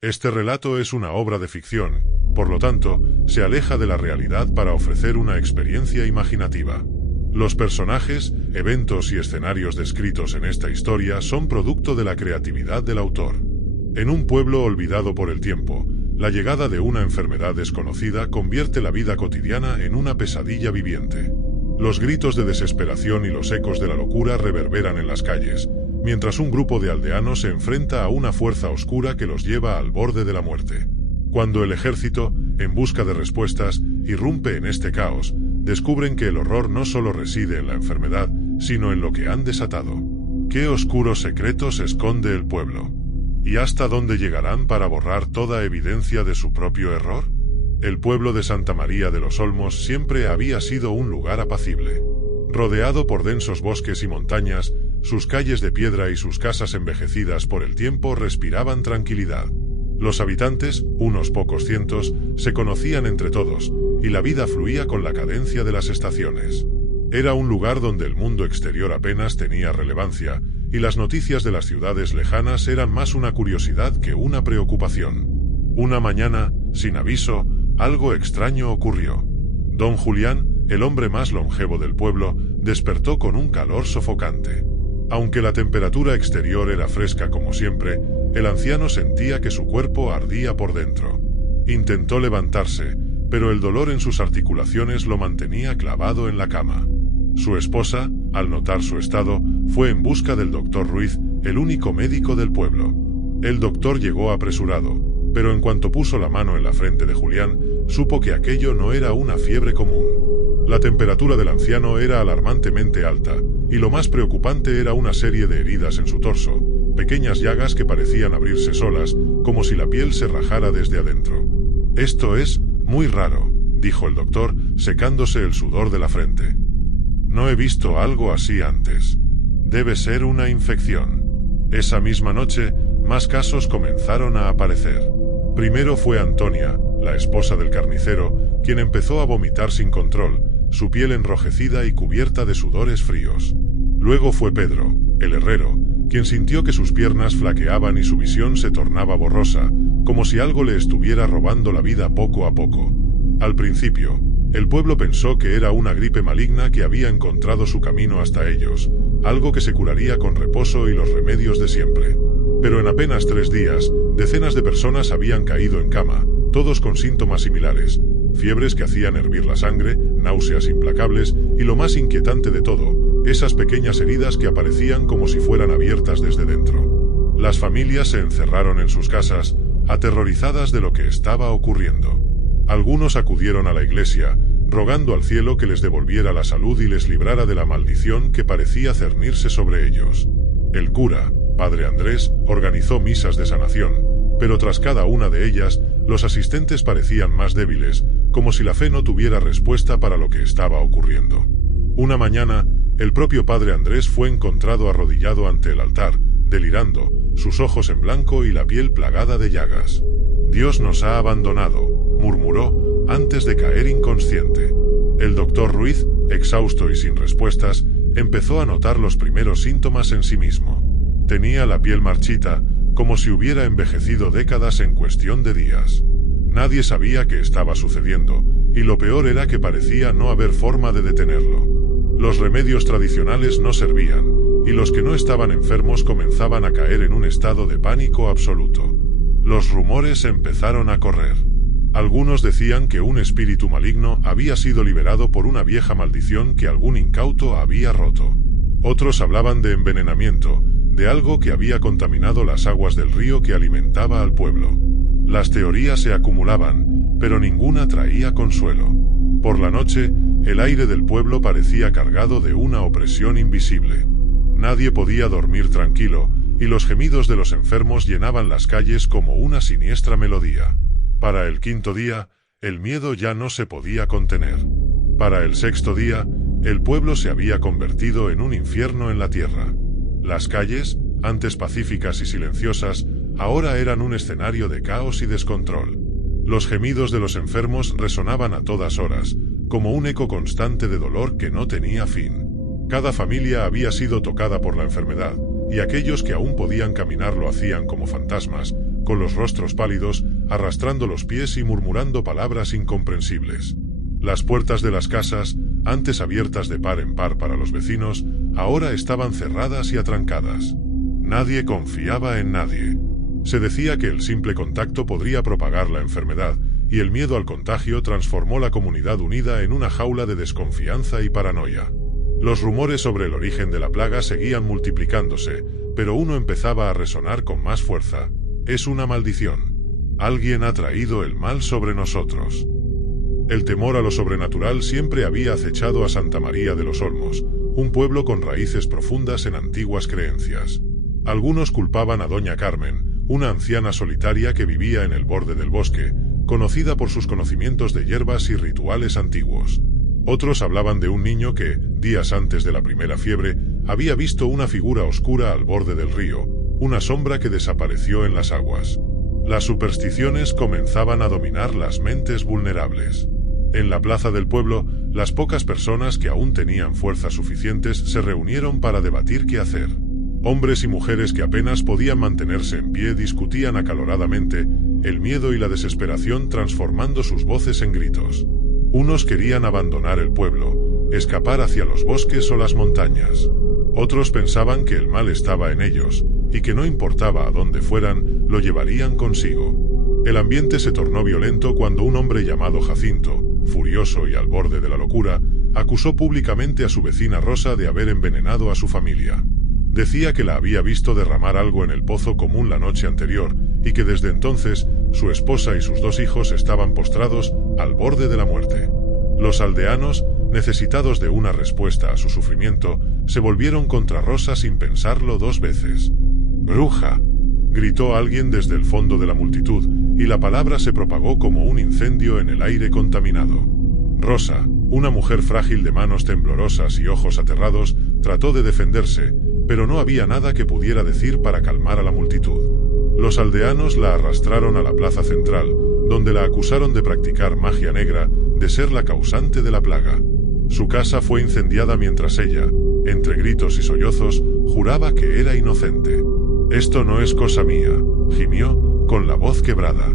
Este relato es una obra de ficción, por lo tanto, se aleja de la realidad para ofrecer una experiencia imaginativa. Los personajes, eventos y escenarios descritos en esta historia son producto de la creatividad del autor. En un pueblo olvidado por el tiempo, la llegada de una enfermedad desconocida convierte la vida cotidiana en una pesadilla viviente. Los gritos de desesperación y los ecos de la locura reverberan en las calles, mientras un grupo de aldeanos se enfrenta a una fuerza oscura que los lleva al borde de la muerte. Cuando el ejército, en busca de respuestas, irrumpe en este caos, descubren que el horror no solo reside en la enfermedad, sino en lo que han desatado. ¿Qué oscuros secretos esconde el pueblo? ¿Y hasta dónde llegarán para borrar toda evidencia de su propio error? El pueblo de Santa María de los Olmos siempre había sido un lugar apacible. Rodeado por densos bosques y montañas, sus calles de piedra y sus casas envejecidas por el tiempo respiraban tranquilidad. Los habitantes, unos pocos cientos, se conocían entre todos, y la vida fluía con la cadencia de las estaciones. Era un lugar donde el mundo exterior apenas tenía relevancia, y las noticias de las ciudades lejanas eran más una curiosidad que una preocupación. Una mañana, sin aviso, algo extraño ocurrió. Don Julián, el hombre más longevo del pueblo, despertó con un calor sofocante. Aunque la temperatura exterior era fresca como siempre, el anciano sentía que su cuerpo ardía por dentro. Intentó levantarse, pero el dolor en sus articulaciones lo mantenía clavado en la cama. Su esposa, al notar su estado, fue en busca del doctor Ruiz, el único médico del pueblo. El doctor llegó apresurado, pero en cuanto puso la mano en la frente de Julián, supo que aquello no era una fiebre común. La temperatura del anciano era alarmantemente alta, y lo más preocupante era una serie de heridas en su torso, pequeñas llagas que parecían abrirse solas, como si la piel se rajara desde adentro. «Esto es muy raro», dijo el doctor, secándose el sudor de la frente. «No he visto algo así antes. Debe ser una infección». Esa misma noche, más casos comenzaron a aparecer. Primero fue Antonia, la esposa del carnicero, quien empezó a vomitar sin control, su piel enrojecida y cubierta de sudores fríos. Luego fue Pedro, el herrero, quien sintió que sus piernas flaqueaban y su visión se tornaba borrosa, como si algo le estuviera robando la vida poco a poco. Al principio, el pueblo pensó que era una gripe maligna que había encontrado su camino hasta ellos, algo que se curaría con reposo y los remedios de siempre. Pero en apenas 3 días, decenas de personas habían caído en cama, todos con síntomas similares: fiebres que hacían hervir la sangre, náuseas implacables y, lo más inquietante de todo, esas pequeñas heridas que aparecían como si fueran abiertas desde dentro. Las familias se encerraron en sus casas, aterrorizadas de lo que estaba ocurriendo. Algunos acudieron a la iglesia, rogando al cielo que les devolviera la salud y les librara de la maldición que parecía cernirse sobre ellos. El cura, Padre Andrés, organizó misas de sanación, pero tras cada una de ellas, los asistentes parecían más débiles, como si la fe no tuviera respuesta para lo que estaba ocurriendo. Una mañana, el propio Padre Andrés fue encontrado arrodillado ante el altar, delirando, sus ojos en blanco y la piel plagada de llagas. «Dios nos ha abandonado», murmuró, antes de caer inconsciente. El doctor Ruiz, exhausto y sin respuestas, empezó a notar los primeros síntomas en sí mismo. Tenía la piel marchita, como si hubiera envejecido décadas en cuestión de días. Nadie sabía qué estaba sucediendo, y lo peor era que parecía no haber forma de detenerlo. Los remedios tradicionales no servían, y los que no estaban enfermos comenzaban a caer en un estado de pánico absoluto. Los rumores empezaron a correr. Algunos decían que un espíritu maligno había sido liberado por una vieja maldición que algún incauto había roto. Otros hablaban de envenenamiento, de algo que había contaminado las aguas del río que alimentaba al pueblo. Las teorías se acumulaban, pero ninguna traía consuelo. Por la noche, el aire del pueblo parecía cargado de una opresión invisible. Nadie podía dormir tranquilo, y los gemidos de los enfermos llenaban las calles como una siniestra melodía. Para el 5.º día, el miedo ya no se podía contener. Para el 6.º día, el pueblo se había convertido en un infierno en la tierra. Las calles, antes pacíficas y silenciosas, ahora eran un escenario de caos y descontrol. Los gemidos de los enfermos resonaban a todas horas, como un eco constante de dolor que no tenía fin. Cada familia había sido tocada por la enfermedad, y aquellos que aún podían caminar lo hacían como fantasmas, con los rostros pálidos, arrastrando los pies y murmurando palabras incomprensibles. Las puertas de las casas, antes abiertas de par en par para los vecinos, ahora estaban cerradas y atrancadas. Nadie confiaba en nadie. Se decía que el simple contacto podría propagar la enfermedad, y el miedo al contagio transformó la comunidad unida en una jaula de desconfianza y paranoia. Los rumores sobre el origen de la plaga seguían multiplicándose, pero uno empezaba a resonar con más fuerza. Es una maldición. Alguien ha traído el mal sobre nosotros. El temor a lo sobrenatural siempre había acechado a Santa María de los Olmos, un pueblo con raíces profundas en antiguas creencias. Algunos culpaban a Doña Carmen, una anciana solitaria que vivía en el borde del bosque, conocida por sus conocimientos de hierbas y rituales antiguos. Otros hablaban de un niño que, días antes de la primera fiebre, había visto una figura oscura al borde del río, una sombra que desapareció en las aguas. Las supersticiones comenzaban a dominar las mentes vulnerables. En la plaza del pueblo, las pocas personas que aún tenían fuerzas suficientes se reunieron para debatir qué hacer. Hombres y mujeres que apenas podían mantenerse en pie discutían acaloradamente, el miedo y la desesperación transformando sus voces en gritos. Unos querían abandonar el pueblo, escapar hacia los bosques o las montañas. Otros pensaban que el mal estaba en ellos, y que no importaba a dónde fueran, lo llevarían consigo. El ambiente se tornó violento cuando un hombre llamado Jacinto, furioso y al borde de la locura, acusó públicamente a su vecina Rosa de haber envenenado a su familia. Decía que la había visto derramar algo en el pozo común la noche anterior, y que desde entonces, su esposa y sus 2 hijos estaban postrados, al borde de la muerte. Los aldeanos, necesitados de una respuesta a su sufrimiento, se volvieron contra Rosa sin pensarlo 2 veces. «¡Bruja!», gritó alguien desde el fondo de la multitud, y la palabra se propagó como un incendio en el aire contaminado. Rosa, una mujer frágil de manos temblorosas y ojos aterrados, trató de defenderse, pero no había nada que pudiera decir para calmar a la multitud. Los aldeanos la arrastraron a la plaza central, donde la acusaron de practicar magia negra, de ser la causante de la plaga. Su casa fue incendiada mientras ella, entre gritos y sollozos, juraba que era inocente. «Esto no es cosa mía», gimió, con la voz quebrada.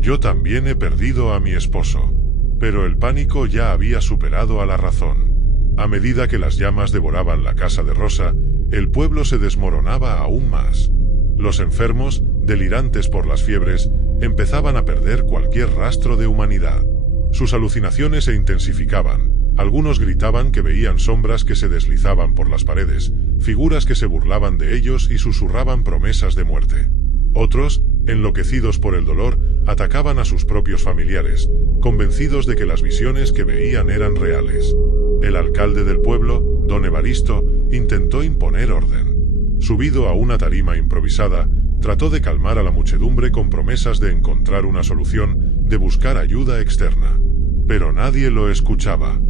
«Yo también he perdido a mi esposo». Pero el pánico ya había superado a la razón. A medida que las llamas devoraban la casa de Rosa, el pueblo se desmoronaba aún más. Los enfermos, delirantes por las fiebres, empezaban a perder cualquier rastro de humanidad. Sus alucinaciones se intensificaban. Algunos gritaban que veían sombras que se deslizaban por las paredes, figuras que se burlaban de ellos y susurraban promesas de muerte. Otros, enloquecidos por el dolor, atacaban a sus propios familiares, convencidos de que las visiones que veían eran reales. El alcalde del pueblo, don Evaristo, intentó imponer orden. Subido a una tarima improvisada, trató de calmar a la muchedumbre con promesas de encontrar una solución, de buscar ayuda externa. Pero nadie lo escuchaba.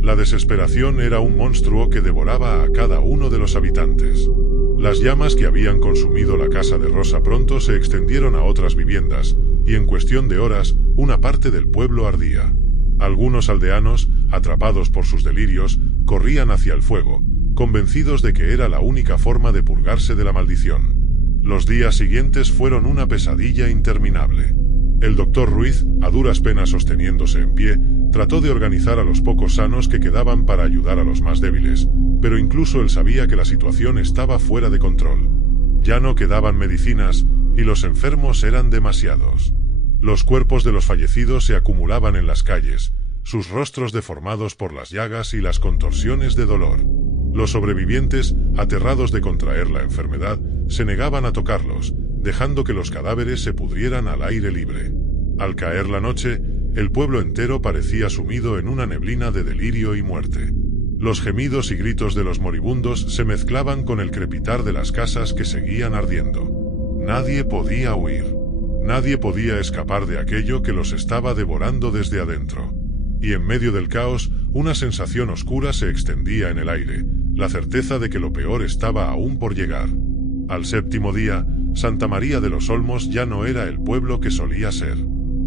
La desesperación era un monstruo que devoraba a cada uno de los habitantes. Las llamas que habían consumido la casa de Rosa pronto se extendieron a otras viviendas, y en cuestión de horas, una parte del pueblo ardía. Algunos aldeanos, atrapados por sus delirios, corrían hacia el fuego, convencidos de que era la única forma de purgarse de la maldición. Los días siguientes fueron una pesadilla interminable. El doctor Ruiz, a duras penas sosteniéndose en pie, trató de organizar a los pocos sanos que quedaban para ayudar a los más débiles, pero incluso él sabía que la situación estaba fuera de control. Ya no quedaban medicinas, y los enfermos eran demasiados. Los cuerpos de los fallecidos se acumulaban en las calles, sus rostros deformados por las llagas y las contorsiones de dolor. Los sobrevivientes, aterrados de contraer la enfermedad, se negaban a tocarlos, dejando que los cadáveres se pudrieran al aire libre. Al caer la noche, el pueblo entero parecía sumido en una neblina de delirio y muerte. Los gemidos y gritos de los moribundos se mezclaban con el crepitar de las casas que seguían ardiendo. Nadie podía huir. Nadie podía escapar de aquello que los estaba devorando desde adentro. Y en medio del caos, una sensación oscura se extendía en el aire, la certeza de que lo peor estaba aún por llegar. Al 7º día, Santa María de los Olmos ya no era el pueblo que solía ser.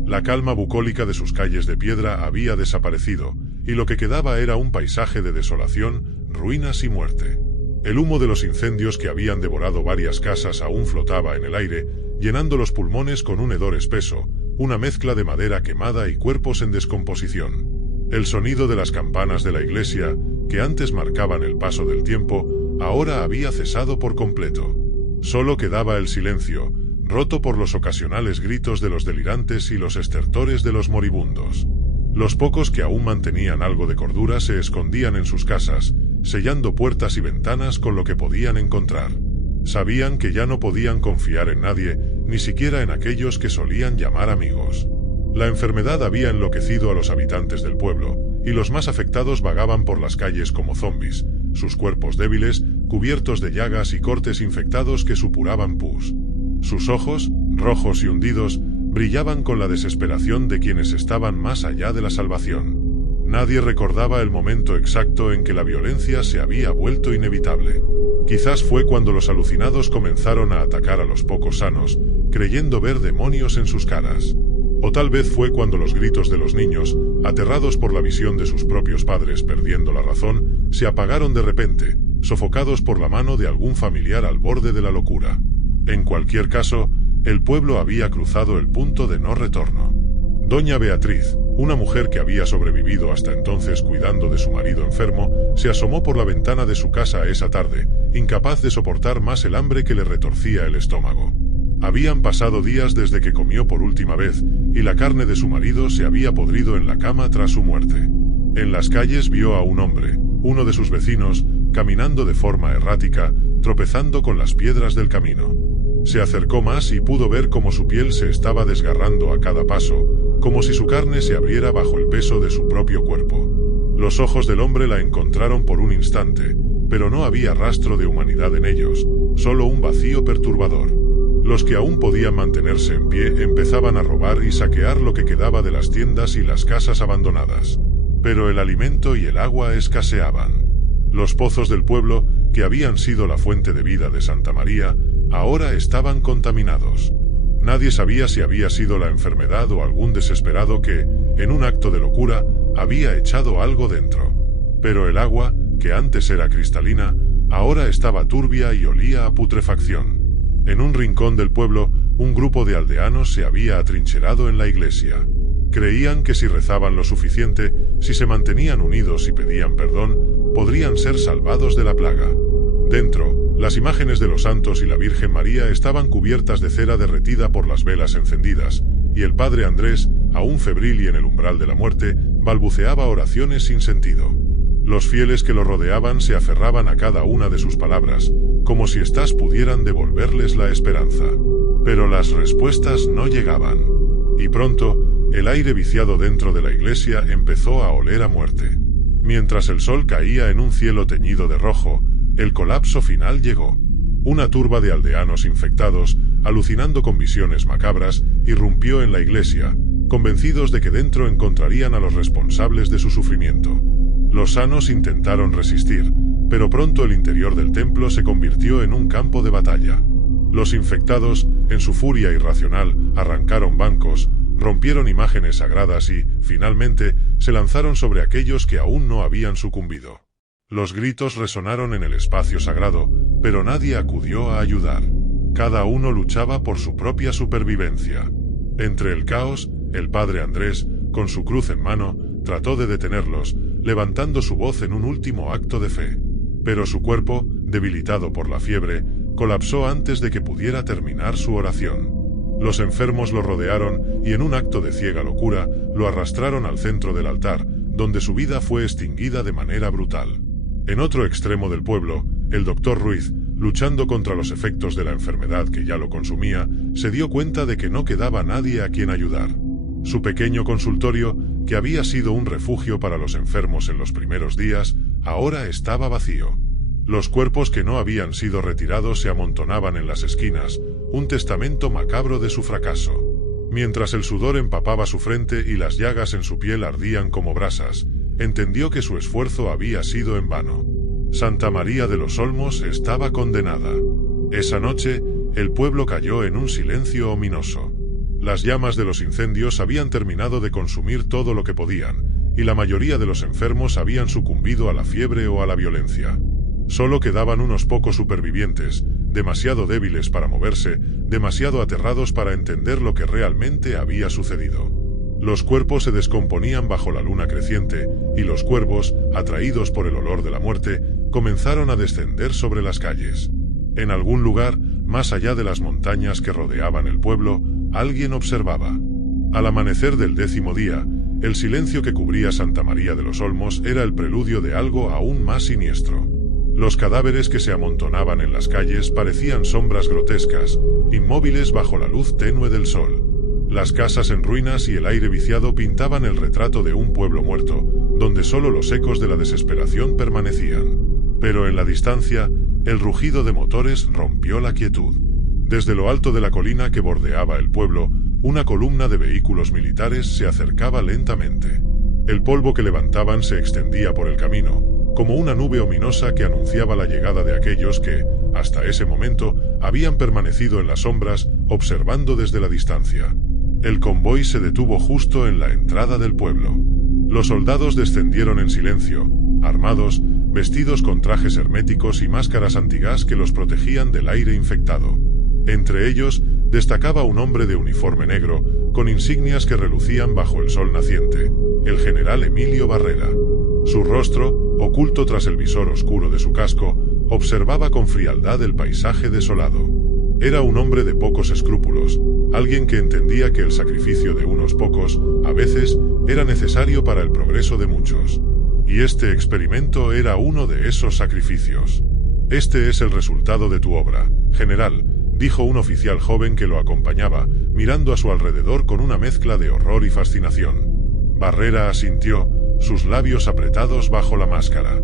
La calma bucólica de sus calles de piedra había desaparecido, y lo que quedaba era un paisaje de desolación, ruinas y muerte. El humo de los incendios que habían devorado varias casas aún flotaba en el aire, llenando los pulmones con un hedor espeso, una mezcla de madera quemada y cuerpos en descomposición. El sonido de las campanas de la iglesia, que antes marcaban el paso del tiempo, ahora había cesado por completo. Solo quedaba el silencio, roto por los ocasionales gritos de los delirantes y los estertores de los moribundos. Los pocos que aún mantenían algo de cordura se escondían en sus casas, sellando puertas y ventanas con lo que podían encontrar. Sabían que ya no podían confiar en nadie, ni siquiera en aquellos que solían llamar amigos. La enfermedad había enloquecido a los habitantes del pueblo, y los más afectados vagaban por las calles como zombis, sus cuerpos débiles, cubiertos de llagas y cortes infectados que supuraban pus. Sus ojos, rojos y hundidos, brillaban con la desesperación de quienes estaban más allá de la salvación. Nadie recordaba el momento exacto en que la violencia se había vuelto inevitable. Quizás fue cuando los alucinados comenzaron a atacar a los pocos sanos, creyendo ver demonios en sus caras. O tal vez fue cuando los gritos de los niños, aterrados por la visión de sus propios padres perdiendo la razón, se apagaron de repente, sofocados por la mano de algún familiar al borde de la locura. En cualquier caso, el pueblo había cruzado el punto de no retorno. Doña Beatriz, una mujer que había sobrevivido hasta entonces cuidando de su marido enfermo, se asomó por la ventana de su casa esa tarde, incapaz de soportar más el hambre que le retorcía el estómago. Habían pasado días desde que comió por última vez, y la carne de su marido se había podrido en la cama tras su muerte. En las calles vio a un hombre, uno de sus vecinos, caminando de forma errática, tropezando con las piedras del camino. Se acercó más y pudo ver cómo su piel se estaba desgarrando a cada paso, como si su carne se abriera bajo el peso de su propio cuerpo. Los ojos del hombre la encontraron por un instante, pero no había rastro de humanidad en ellos, solo un vacío perturbador. Los que aún podían mantenerse en pie empezaban a robar y saquear lo que quedaba de las tiendas y las casas abandonadas. Pero el alimento y el agua escaseaban. Los pozos del pueblo, que habían sido la fuente de vida de Santa María, ahora estaban contaminados. Nadie sabía si había sido la enfermedad o algún desesperado que, en un acto de locura, había echado algo dentro. Pero el agua, que antes era cristalina, ahora estaba turbia y olía a putrefacción. En un rincón del pueblo, un grupo de aldeanos se había atrincherado en la iglesia. Creían que si rezaban lo suficiente, si se mantenían unidos y pedían perdón, podrían ser salvados de la plaga. Dentro, las imágenes de los santos y la Virgen María estaban cubiertas de cera derretida por las velas encendidas, y el padre Andrés, aún febril y en el umbral de la muerte, balbuceaba oraciones sin sentido. Los fieles que lo rodeaban se aferraban a cada una de sus palabras, como si éstas pudieran devolverles la esperanza. Pero las respuestas no llegaban. Y pronto, el aire viciado dentro de la iglesia empezó a oler a muerte. Mientras el sol caía en un cielo teñido de rojo, el colapso final llegó. Una turba de aldeanos infectados, alucinando con visiones macabras, irrumpió en la iglesia, convencidos de que dentro encontrarían a los responsables de su sufrimiento. Los sanos intentaron resistir, pero pronto el interior del templo se convirtió en un campo de batalla. Los infectados, en su furia irracional, arrancaron bancos, rompieron imágenes sagradas y, finalmente, se lanzaron sobre aquellos que aún no habían sucumbido. Los gritos resonaron en el espacio sagrado, pero nadie acudió a ayudar. Cada uno luchaba por su propia supervivencia. Entre el caos, el padre Andrés, con su cruz en mano, trató de detenerlos, levantando su voz en un último acto de fe. Pero su cuerpo, debilitado por la fiebre, colapsó antes de que pudiera terminar su oración. Los enfermos lo rodearon y en un acto de ciega locura, lo arrastraron al centro del altar, donde su vida fue extinguida de manera brutal. En otro extremo del pueblo, el doctor Ruiz, luchando contra los efectos de la enfermedad que ya lo consumía, se dio cuenta de que no quedaba nadie a quien ayudar. Su pequeño consultorio, que había sido un refugio para los enfermos en los primeros días, ahora estaba vacío. Los cuerpos que no habían sido retirados se amontonaban en las esquinas, un testamento macabro de su fracaso. Mientras el sudor empapaba su frente y las llagas en su piel ardían como brasas, entendió que su esfuerzo había sido en vano. Santa María de los Olmos estaba condenada. Esa noche, el pueblo cayó en un silencio ominoso. Las llamas de los incendios habían terminado de consumir todo lo que podían, y la mayoría de los enfermos habían sucumbido a la fiebre o a la violencia. Solo quedaban unos pocos supervivientes, demasiado débiles para moverse, demasiado aterrados para entender lo que realmente había sucedido. Los cuerpos se descomponían bajo la luna creciente, y los cuervos, atraídos por el olor de la muerte, comenzaron a descender sobre las calles. En algún lugar, más allá de las montañas que rodeaban el pueblo, alguien observaba. Al amanecer del 10º día, el silencio que cubría Santa María de los Olmos era el preludio de algo aún más siniestro. Los cadáveres que se amontonaban en las calles parecían sombras grotescas, inmóviles bajo la luz tenue del sol. Las casas en ruinas y el aire viciado pintaban el retrato de un pueblo muerto, donde solo los ecos de la desesperación permanecían. Pero en la distancia, el rugido de motores rompió la quietud. Desde lo alto de la colina que bordeaba el pueblo, una columna de vehículos militares se acercaba lentamente. El polvo que levantaban se extendía por el camino, como una nube ominosa que anunciaba la llegada de aquellos que, hasta ese momento, habían permanecido en las sombras, observando desde la distancia. El convoy se detuvo justo en la entrada del pueblo. Los soldados descendieron en silencio, armados, vestidos con trajes herméticos y máscaras antigas que los protegían del aire infectado. Entre ellos, destacaba un hombre de uniforme negro, con insignias que relucían bajo el sol naciente, el general Emilio Barrera. Su rostro, oculto tras el visor oscuro de su casco, observaba con frialdad el paisaje desolado. Era un hombre de pocos escrúpulos, alguien que entendía que el sacrificio de unos pocos, a veces, era necesario para el progreso de muchos. Y este experimento era uno de esos sacrificios. «Este es el resultado de tu obra, general», dijo un oficial joven que lo acompañaba, mirando a su alrededor con una mezcla de horror y fascinación. Barrera asintió, sus labios apretados bajo la máscara.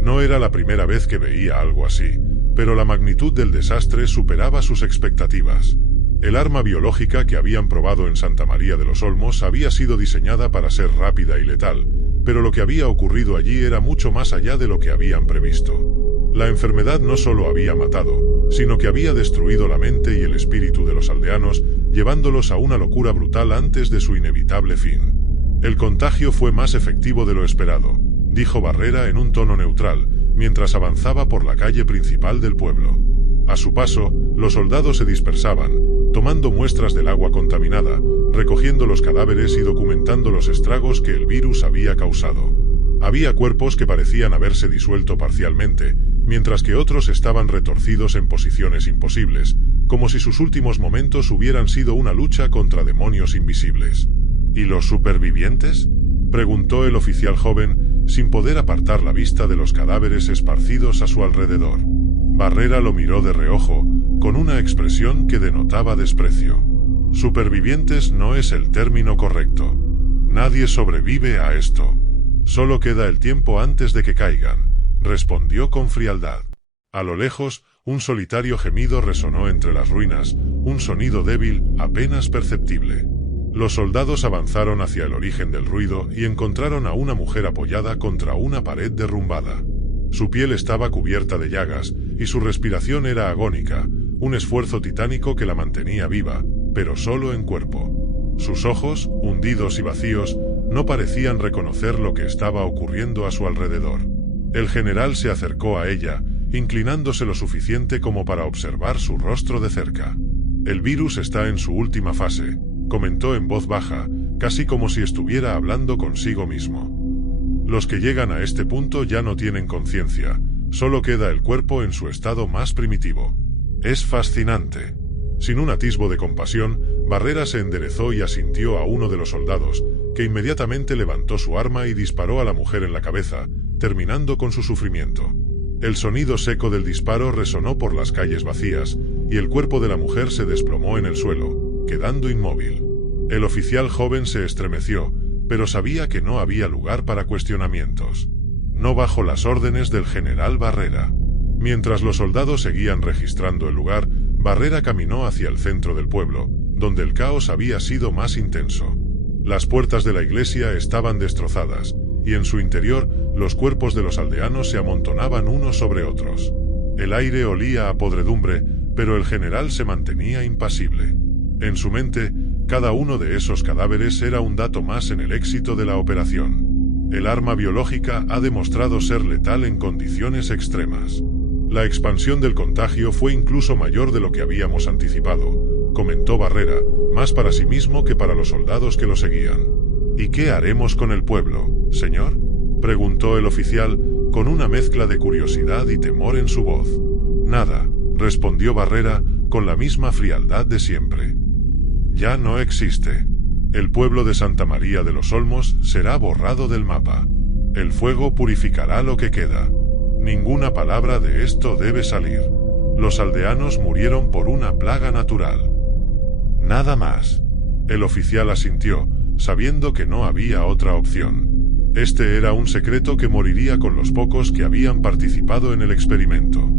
No era la primera vez que veía algo así, pero la magnitud del desastre superaba sus expectativas. El arma biológica que habían probado en Santa María de los Olmos había sido diseñada para ser rápida y letal, pero lo que había ocurrido allí era mucho más allá de lo que habían previsto. La enfermedad no solo había matado, sino que había destruido la mente y el espíritu de los aldeanos, llevándolos a una locura brutal antes de su inevitable fin. El contagio fue más efectivo de lo esperado, dijo Barrera en un tono neutral, mientras avanzaba por la calle principal del pueblo. A su paso, los soldados se dispersaban, tomando muestras del agua contaminada, recogiendo los cadáveres y documentando los estragos que el virus había causado. Había cuerpos que parecían haberse disuelto parcialmente, mientras que otros estaban retorcidos en posiciones imposibles, como si sus últimos momentos hubieran sido una lucha contra demonios invisibles. ¿Y los supervivientes?, preguntó el oficial joven, sin poder apartar la vista de los cadáveres esparcidos a su alrededor. Barrera lo miró de reojo, con una expresión que denotaba desprecio. Supervivientes no es el término correcto. Nadie sobrevive a esto. Solo queda el tiempo antes de que caigan, respondió con frialdad. A lo lejos, un solitario gemido resonó entre las ruinas, un sonido débil, apenas perceptible. Los soldados avanzaron hacia el origen del ruido y encontraron a una mujer apoyada contra una pared derrumbada. Su piel estaba cubierta de llagas, y su respiración era agónica, un esfuerzo titánico que la mantenía viva, pero solo en cuerpo. Sus ojos, hundidos y vacíos, no parecían reconocer lo que estaba ocurriendo a su alrededor. El general se acercó a ella, inclinándose lo suficiente como para observar su rostro de cerca. «El virus está en su última fase», comentó en voz baja, casi como si estuviera hablando consigo mismo. «Los que llegan a este punto ya no tienen conciencia, solo queda el cuerpo en su estado más primitivo. Es fascinante». Sin un atisbo de compasión, Barrera se enderezó y asintió a uno de los soldados, que inmediatamente levantó su arma y disparó a la mujer en la cabeza, terminando con su sufrimiento. El sonido seco del disparo resonó por las calles vacías, y el cuerpo de la mujer se desplomó en el suelo, quedando inmóvil. El oficial joven se estremeció, pero sabía que no había lugar para cuestionamientos. No bajo las órdenes del general Barrera. Mientras los soldados seguían registrando el lugar, Barrera caminó hacia el centro del pueblo, donde el caos había sido más intenso. Las puertas de la iglesia estaban destrozadas, y en su interior, los cuerpos de los aldeanos se amontonaban unos sobre otros. El aire olía a podredumbre, pero el general se mantenía impasible. En su mente, cada uno de esos cadáveres era un dato más en el éxito de la operación. El arma biológica ha demostrado ser letal en condiciones extremas. La expansión del contagio fue incluso mayor de lo que habíamos anticipado, comentó Barrera, más para sí mismo que para los soldados que lo seguían. ¿Y qué haremos con el pueblo, señor?, preguntó el oficial, con una mezcla de curiosidad y temor en su voz. Nada, respondió Barrera, con la misma frialdad de siempre. Ya no existe. El pueblo de Santa María de los Olmos será borrado del mapa. El fuego purificará lo que queda. Ninguna palabra de esto debe salir. Los aldeanos murieron por una plaga natural. Nada más. El oficial asintió, sabiendo que no había otra opción. Este era un secreto que moriría con los pocos que habían participado en el experimento.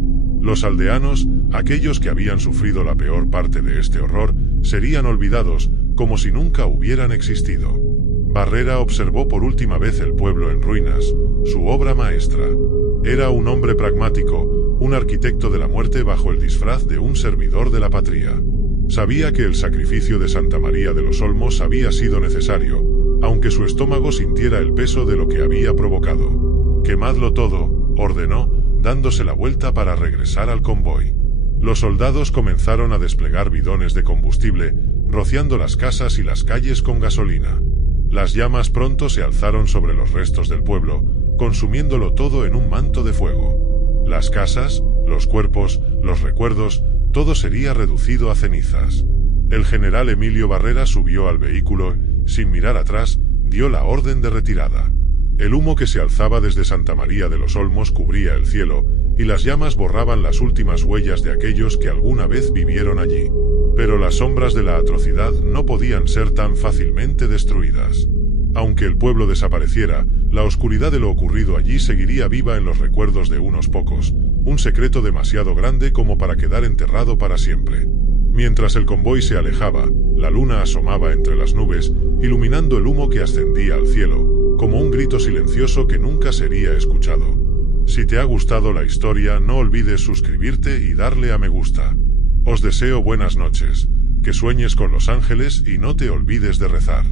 Los aldeanos, aquellos que habían sufrido la peor parte de este horror, serían olvidados, como si nunca hubieran existido. Barrera observó por última vez el pueblo en ruinas, su obra maestra. Era un hombre pragmático, un arquitecto de la muerte bajo el disfraz de un servidor de la patria. Sabía que el sacrificio de Santa María de los Olmos había sido necesario, aunque su estómago sintiera el peso de lo que había provocado. «Quemadlo todo», ordenó, dándose la vuelta para regresar al convoy. Los soldados comenzaron a desplegar bidones de combustible, rociando las casas y las calles con gasolina. Las llamas pronto se alzaron sobre los restos del pueblo, consumiéndolo todo en un manto de fuego. Las casas, los cuerpos, los recuerdos, todo sería reducido a cenizas. El general Emilio Barrera subió al vehículo, sin mirar atrás, dio la orden de retirada. El humo que se alzaba desde Santa María de los Olmos cubría el cielo, y las llamas borraban las últimas huellas de aquellos que alguna vez vivieron allí. Pero las sombras de la atrocidad no podían ser tan fácilmente destruidas. Aunque el pueblo desapareciera, la oscuridad de lo ocurrido allí seguiría viva en los recuerdos de unos pocos, un secreto demasiado grande como para quedar enterrado para siempre. Mientras el convoy se alejaba, la luna asomaba entre las nubes, iluminando el humo que ascendía al cielo, como un grito silencioso que nunca sería escuchado. Si te ha gustado la historia, no olvides suscribirte y darle a me gusta. Os deseo buenas noches, que sueñes con los ángeles y no te olvides de rezar.